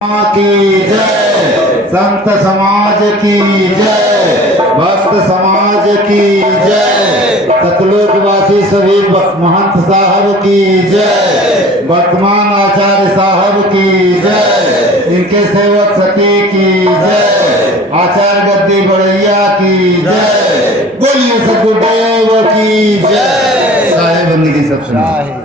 की जय, संत समाज की जय, भक्त समाज की जय, सतलोकवासी सभी महंत साहब की जय, वर्तमान आचार्य साहब की जय, इनके सेवक सती की जय, आचार्य गद्दी बड़ैया की जय, बोलिए सतगुरुदेव की जय। साहेब बंदी की सब सुनिए।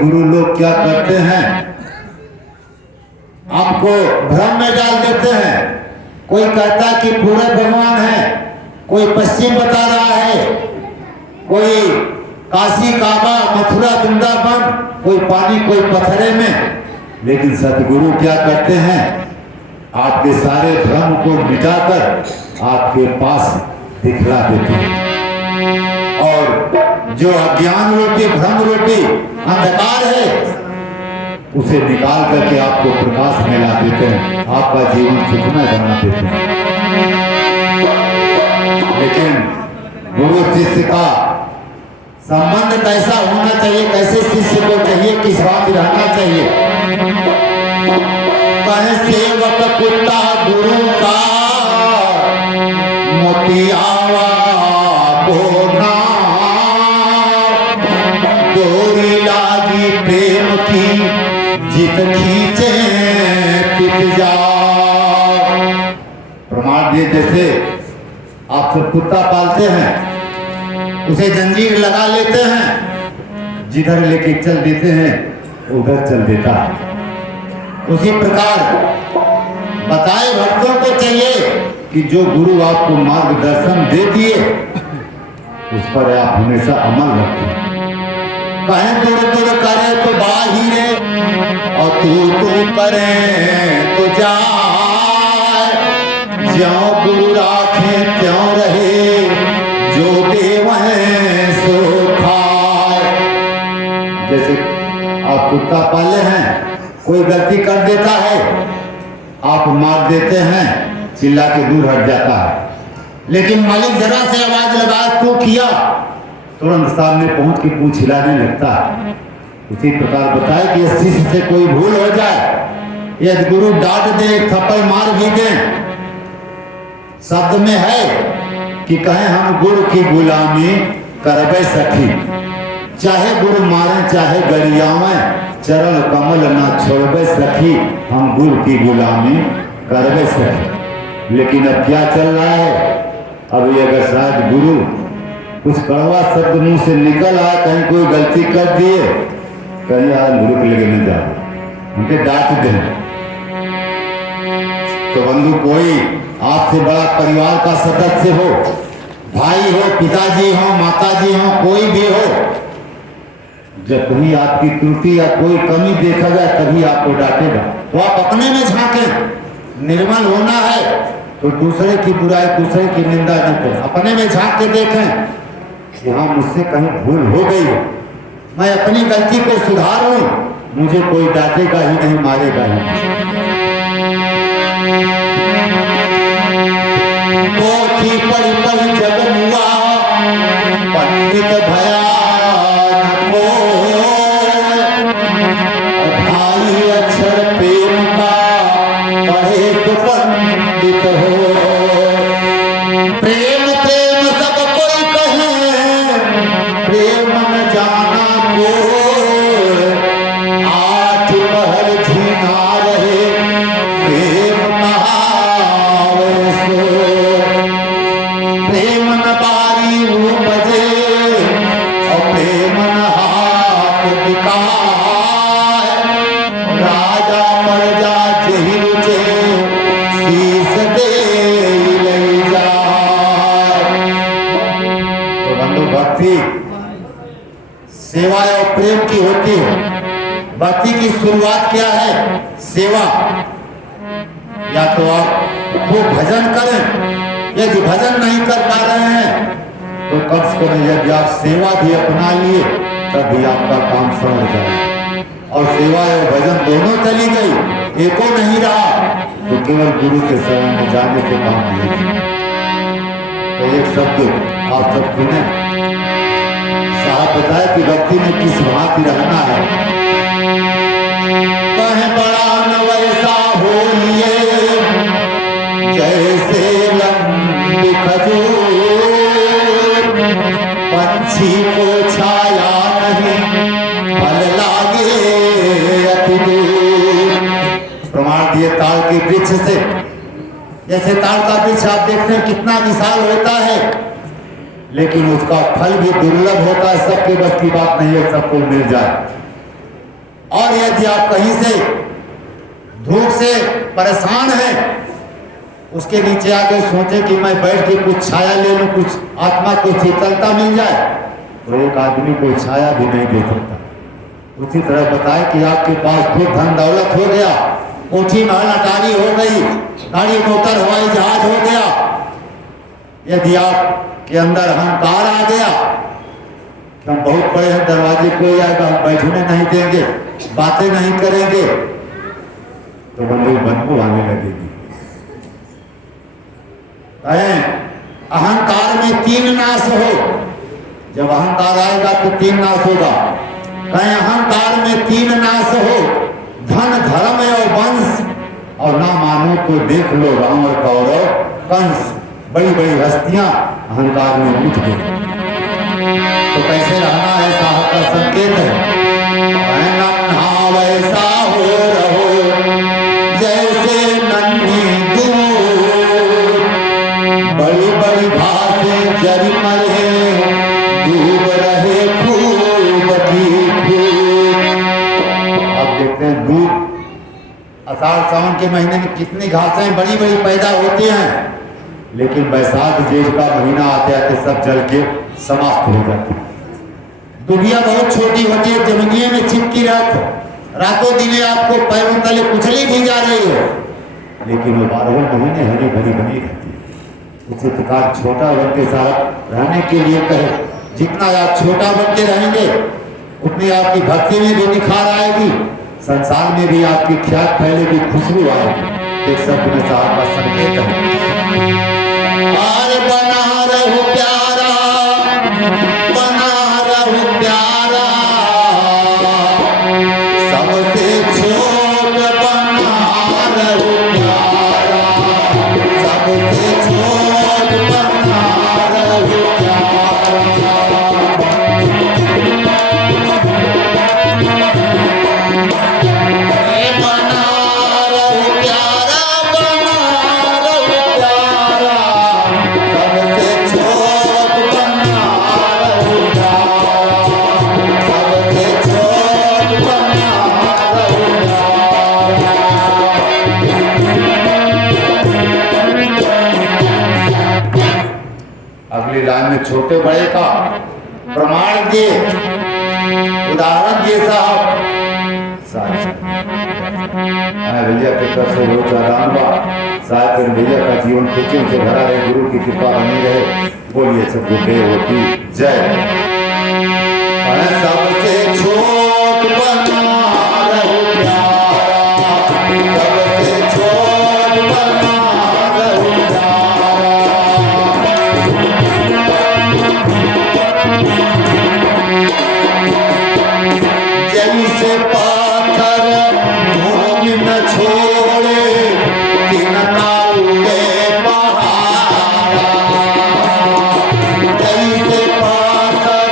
गुरु लोग क्या करते हैं, आपको भ्रम में डाल देते हैं। कोई कहता कि पूरे भगवान है, कोई पश्चिम बता रहा है, कोई काशी काबा मथुरा वृंदावन, कोई पानी कोई पत्थरे में। लेकिन सतगुरु क्या करते हैं, आपके सारे भ्रम को मिटाकर आपके पास दिखला देते हैं और जो अज्ञान रूपी भ्रम रूपी अंधकार है उसे निकाल करके आपको प्रकाश में ला देते हैं, आपका जीवन सुखमय बना देते हैं। लेकिन गुरु शिष्य का संबंध कैसा होना चाहिए, कैसे शिष्य को चाहिए, किस बात रहना चाहिए। कहे सेवक कुत्ता गुरु का मोतियावा को ना डोरी लागी प्रेम की जित खींचे पिट जाओ। प्रमाण दिए जैसे आप सब कुत्ता पालते हैं, उसे जंजीर लगा लेते हैं, जिधर लेके चल देते हैं उधर चल देता है। उसी प्रकार बताए भक्तों को चाहिए कि जो गुरु आपको मार्गदर्शन दे दिए उस पर आप हमेशा अमल रखें। कहें दूर दूर करे तो बाहिरे और तू करे तो जाए, ज्यों गुरु राखे त्यों रहे, जो देव है सो खाए। जैसे आप कुत्ता पाले हैं, कोई गलती कर देता है, आप मार देते हैं, चिल्ला के दूर हट जाता है। लेकिन मालिक जरा से आवाज लगाया तू किया, तुरंत सामने पहुंच के पूंछ हिलाने लगता है। उसी प्रकार बताए कि शिष्य से कोई भूल हो जाए, यदि गुरु डांट दे, थप्पड़ मार भी दे, शब्द में है कि कहें हम गुरु की गुलामी करबे सखी, चाहे गुरु मारे चाहे गरियावें, चरण कमल ना छोड़बे सखी, हम गुरु की गुलामी करबे सखी। लेकिन अब क्या चल रहा है, अभी अगर शायद गुरु कुछ कड़वा शब्द मुंह से निकल आए, कहीं कोई गलती कर दिए, कहीं आज गुरु के लगे न जाओ, उनके डांट दें। तो बंधु कोई आपसे बड़ा परिवार का सदस्य हो, भाई हो, पिताजी हो, माताजी हो, कोई भी हो, जब कहीं आपकी त्रुटि या कोई कमी देखा जाए तभी आपको डांटेगा। तो आप अपने में झांकें। निर्मल होना है तो दूसरे की बुराई, दूसरे की निंदा न करें, अपने में झांक के देखें कि हाँ मुझसे कहीं भूल हो गई है, मैं अपनी गलती को सुधारूं, मुझे कोई डांटेगा ही नहीं, मारेगा ही नहीं। पोथी पढ़ पढ़ जग मुआ पंडित भया काहे, राजा प्रजा जेहि रुचे शीस दे लई जाए। तो बंधु, भक्ति सेवा और प्रेम की होती है। भक्ति की शुरुआत क्या है? सेवा। या तो आप खूब भजन करें, यदि भजन नहीं कर पा रहे हैं तो कम से कम यदि आप सेवा भी अपना लिए तभी आपका काम समझ जाए। और सेवा और भजन दोनों चली गई, एको नहीं रहा, तो केवल गुरु के शरण में जाने से काम नहीं। तो एक शब्द आप सब सुने, साहब बताए कि भक्ति में किस भांति रहना है। कहे बड़ा न वैसा होइए जैसे लंबी खजूर, पंछी को छाया नहीं फल लागे अति दूर। प्रमाण दिए ताड़ के वृक्ष से। जैसे ताड़ का वृक्ष आप देखते हैं कितना विशाल होता है, लेकिन उसका फल भी दुर्लभ होता है। सबके बस की बात नहीं है सबको मिल जाए। और यदि आप कहीं से धूप से परेशान हैं, उसके नीचे आके सोचे कि मैं बैठ के कुछ छाया ले लूं, कुछ आत्मा को शीतलता मिल जाए, तो एक आदमी को छाया भी नहीं दे सकता। उसी तरह बताए कि आपके पास खूब धन दौलत हो गया, कोठी महल अटारी हो गई, गाड़ी मोटर हवाई जहाज हो गया, यदि आप के अंदर अहंकार आ गया कि हम बहुत बड़े हैं, दरवाजे कोई आएगा हम बैठने नहीं देंगे, बातें नहीं करेंगे, तो बदबू आने लगेगी। अहंकार में तीन नाश हो। जब अहंकार आएगा तो तीन नाश होगा। कहें अहंकार में तीन नाश हो, धन धर्म और वंश, और ना मानो तो देख लो राम और कौरव कंस। बड़ी बड़ी हस्तियां अहंकार में उठ गई। तो कैसे रहना है? साहब का संकेत है, नन्हा वैसा हो रहो जैसे नन्ही दूर, बड़ी बड़ी घासें जरी मरे डूब रहे खूब की खूब। आप देखते हैं दूध आषाढ़ सावन के महीने में कितनी घासें बड़ी बड़ी पैदा होती हैं, लेकिन वैशाख जेठ का महीना आते आते सब जल के समाप्त हो जाती है। दुनिया बहुत छोटी होती है, जमीनिए में चिपकी रहती, रातों दिने आपको पैरों तले कुचली भी जा रही हो, लेकिन वो 12 महीने हरी भरी बनी रहती है। उसी प्रकार छोटा बन के साथ रहने के लिए कहे, जितना आप छोटा बन के रहेंगे उतनी आपकी भक्ति में भी निखार आएगी, संसार में भी आपकी ख्यात फैलेगी, खुशबू आएगी। एक शब्द में साहब का संकेत है, और बना रहूं प्यारा, बना रहूं प्यारा, सबसे छोट बना रहूं प्यारा, सबसे छोट बना रहूं प्यारा। अगली लाइन में छोटे बड़े का प्रमाण दिए, उदाहरण दिए साहब। भैया के तरफ से बहुत धन्यवाद। साहब भैया का जीवन खुशियों से भरा रहे, गुरु की कृपा बनी रहे। बोलिए सब गुरुदेव की जय। सबसे छोट बना रहूं प्यारा, सबसे छोट बना रहूं प्यारा, जैसे पाथर भूमि न छोड़े तिनका उड़े पहाड़ा, जैसे पाथर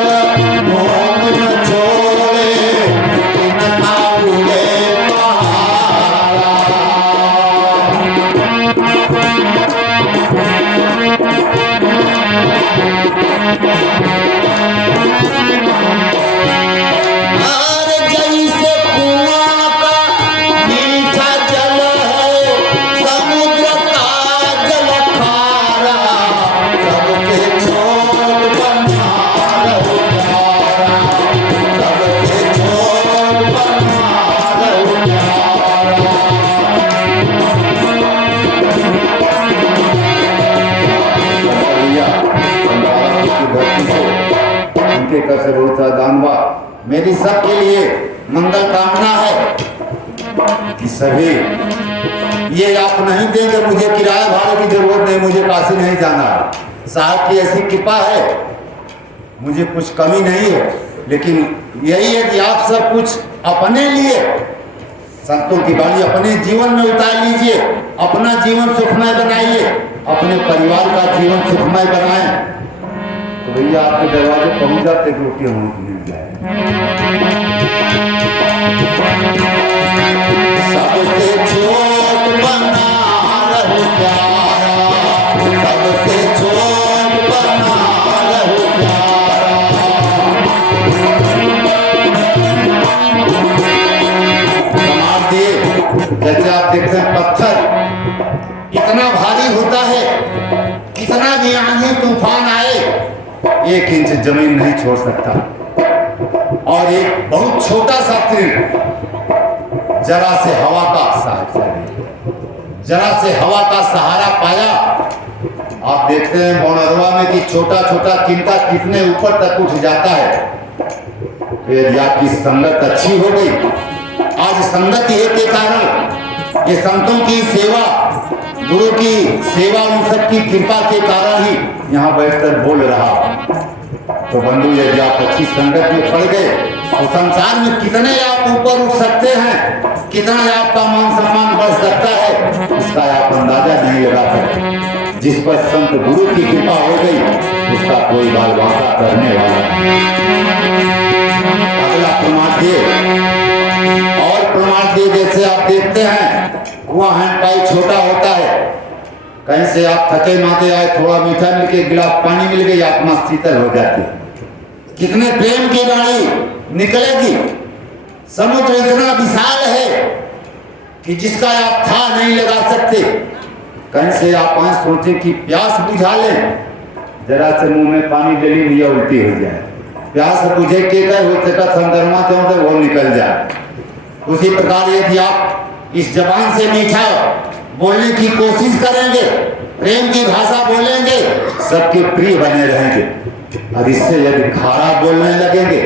के कर से बहुत सा दानवा। मेरी सबके लिए मंगल कामना है कि सभी ये आप नहीं देंगे, मुझे किराया भाड़े की जरूरत नहीं, मुझे काशी नहीं जाना। साहब की ऐसी कृपा है, मुझे कुछ कमी नहीं है, लेकिन यही है कि आप सब कुछ अपने लिए संतों की वाणी अपने जीवन में उतार लीजिए, अपना जीवन सुखमय बनाइए, अपने परिवार का जीवन सुखमय बनाएं, तो भैया आपके दरवाजे पहुंच जाते रोटी हमको मिल जाए। सबसे छोट बना रहू प्यारा, सबसे छोट बना रहू प्यारा। समाज दे जैसे आप देखते हैं पत्थर इतना भारी होता है, कितना भी आंधी तूफान आए 1 इंच जमीन नहीं छोड़ सकता। और एक बहुत छोटा सा तीर जरा से हवा का सहारा पाया। आप देखते हैं मोनरवा में कि छोटा छोटा तिनका कितने ऊपर तक उठ जाता है। तो यदि आपकी संगत अच्छी हो गई, आज संगत ये के कारण ये संतों की सेवा, गुरु की सेवा, उन सब की कृपा के कारण ही यहाँ बैठकर बोल रहा। तो बंधु यदि आप अच्छी संगत में पड़ गए तो संसार में कितने आप ऊपर उठ सकते हैं, कितना आपका मान सम्मान बढ़ सकता है, इसका आप अंदाजा नहीं लगा सकते। जिस पर संत गुरु की कृपा हो गई उसका कोई बाल बांका करने वाला नहीं। अगला प्रमाण दे और प्रमाण दे, जैसे आप देखते हैं कुआं हैंड पाइप छोटा होता है, कहीं से आप थके माते आए, थोड़ा मीठा मिल के गिलास पानी मिल गई, आत्मा शीतल हो जाती है। कितने प्रेम की वाणी निकलेगी। समुद्र इतना विशाल है कि जिसका आप था नहीं लगा सकते। कहीं से आप आए सोचे कि प्यास बुझा लें, जरा से मुंह में पानी डली नहीं उल्टी हो जाए। प्यास बुझे के हो सका संदर्मा से वो निकल जाए। उसी प्रकार यदि आप इस जबान से मीठा बोलने की कोशिश करेंगे, प्रेम की भाषा बोलेंगे, सबके प्रिय बने रहेंगे। और इससे यदि खारा बोलने लगेंगे,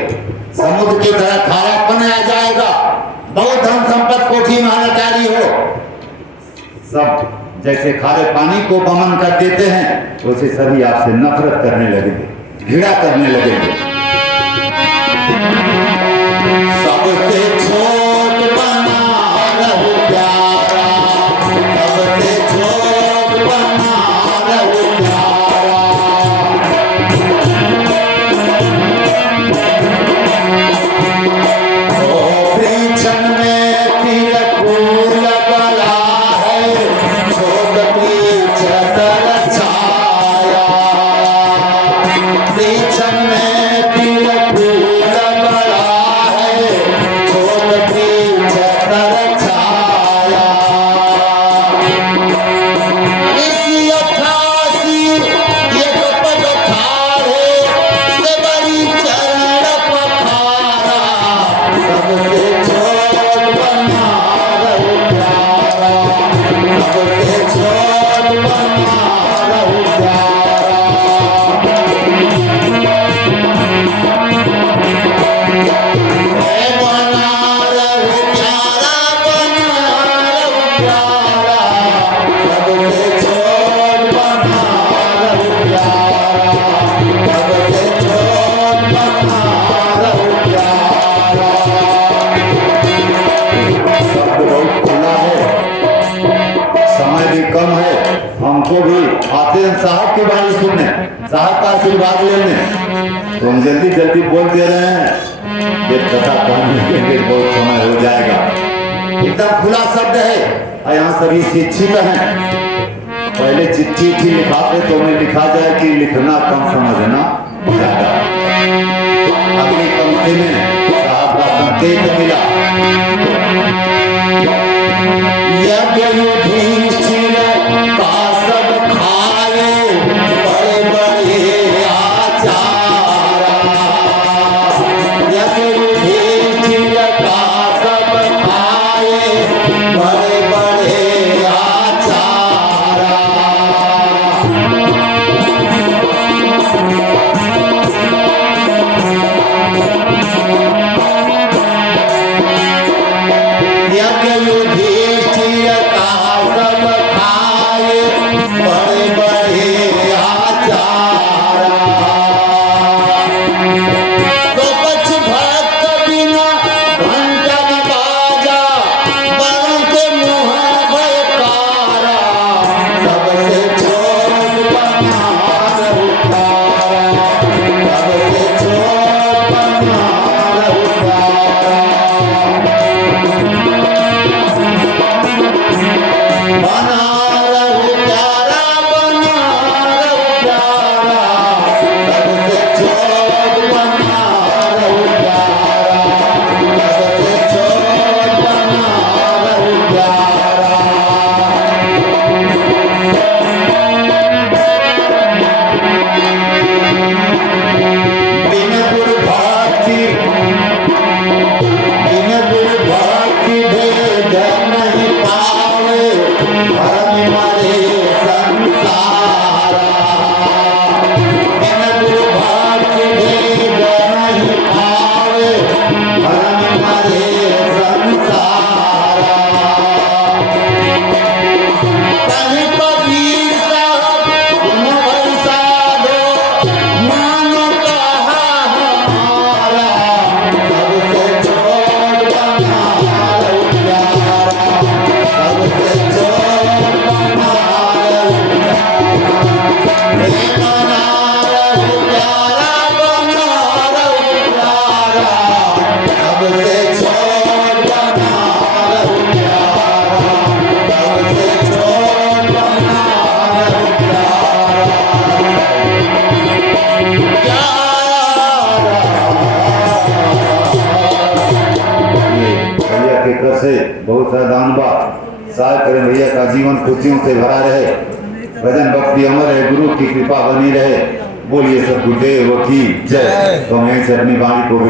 समुद्र की तरह खारापन आ जाएगा। बहुत धन संपत्ति कोठी महानकारी हो, सब जैसे खारे पानी को बमन कर देते हैं, वैसे सभी आपसे नफरत करने लगेंगे, घृणा करने लगेंगे। सबसे छोट बना रहू प्यारा, सबसे छोट बना रहू प्यारा। ओ पीछन में तिरकुल बला है, छोट पीछ तर छाया। पीछन में तिरकुल बला है, छोट पीछ तर छाया। इसी 88 एक पग ठाढ़े, से बड़ी चरण पखारा। सबसे छोट बना रहू प्यारा, सबसे छोट बना रहू प्यारा। बना रहू प्यारा, बना रहू प्यारा। सबसे छोट बना रहू प्यारा, सबसे छोट बना रहू प्यारा। शब्द बहुत खुला है, समय भी कम है, हमको भी आते हैं साहब की बात सुनने, साहब का आशीर्वाद लेने, तो हम जल्दी जल्दी बोल दे रहे हैं। ये कथा कहने के लिए बहुत समय हो जाएगा। एकदम खुला शब्द है और यहाँ सभी शिक्षित हैं। पहले चिट्ठी थी लिखाते तो उन्हें लिखा जाए कि लिखना कम समझना ज्यादा। अगली पंक्ति में साहब का संकेत मिला, युधिष्ठिर का सब खाए बड़े बड़े आचारा। युधिष्ठिर का सब खाए बड़े बड़े आचारा। के कर से बहुत सारा दान बा। सहाय करें भैया का जीवन खुशियों से भरा रहे, भजन भक्ति अमर है, गुरु की कृपा बनी रहे। बोलिए सद्गुरुदेव की जय। तो मैं से अपनी वाणी को